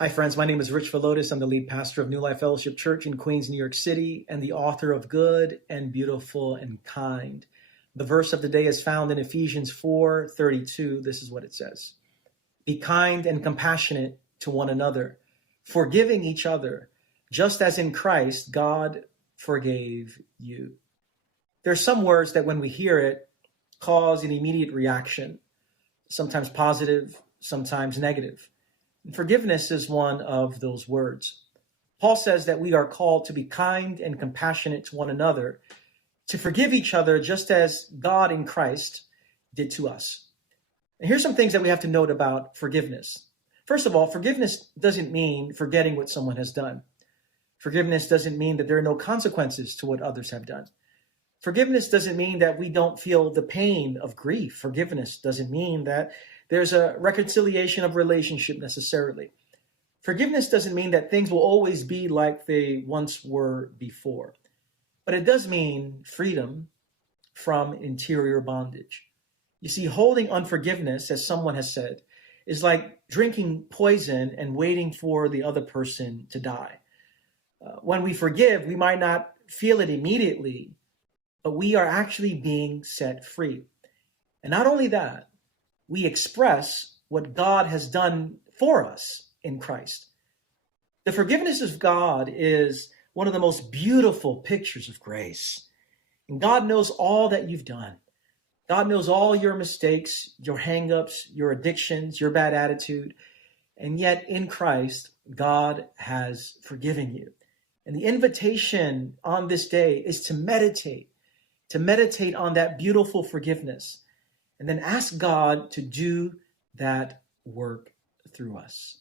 Hi, friends. My name is Rich Velotis. I'm the lead pastor of New Life Fellowship Church in Queens, New York City, and the author of Good and Beautiful and Kind. The verse of the day is found in Ephesians 4:32. This is what it says. Be kind and compassionate to one another, forgiving each other, just as in Christ God forgave you. There are some words that when we hear it cause an immediate reaction, sometimes positive, sometimes negative. Forgiveness is one of those words. Paul says that we are called to be kind and compassionate to one another, to forgive each other just as God in Christ did to us. And here's some things that we have to note about forgiveness. First of all, forgiveness doesn't mean forgetting what someone has done. Forgiveness doesn't mean that there are no consequences to what others have done. Forgiveness doesn't mean that we don't feel the pain of grief. Forgiveness doesn't mean that there's a reconciliation of relationship necessarily. Forgiveness doesn't mean that things will always be like they once were before. But it does mean freedom from interior bondage. You see, holding unforgiveness, as someone has said, is like drinking poison and waiting for the other person to die. When we forgive, we might not feel it immediately, but we are actually being set free. And not only that, we express what God has done for us in Christ. The forgiveness of God is one of the most beautiful pictures of grace. And God knows all that you've done. God knows all your mistakes, your hang-ups, your addictions, your bad attitude. And yet in Christ, God has forgiven you. And the invitation on this day is to meditate on that beautiful forgiveness, and then ask God to do that work through us.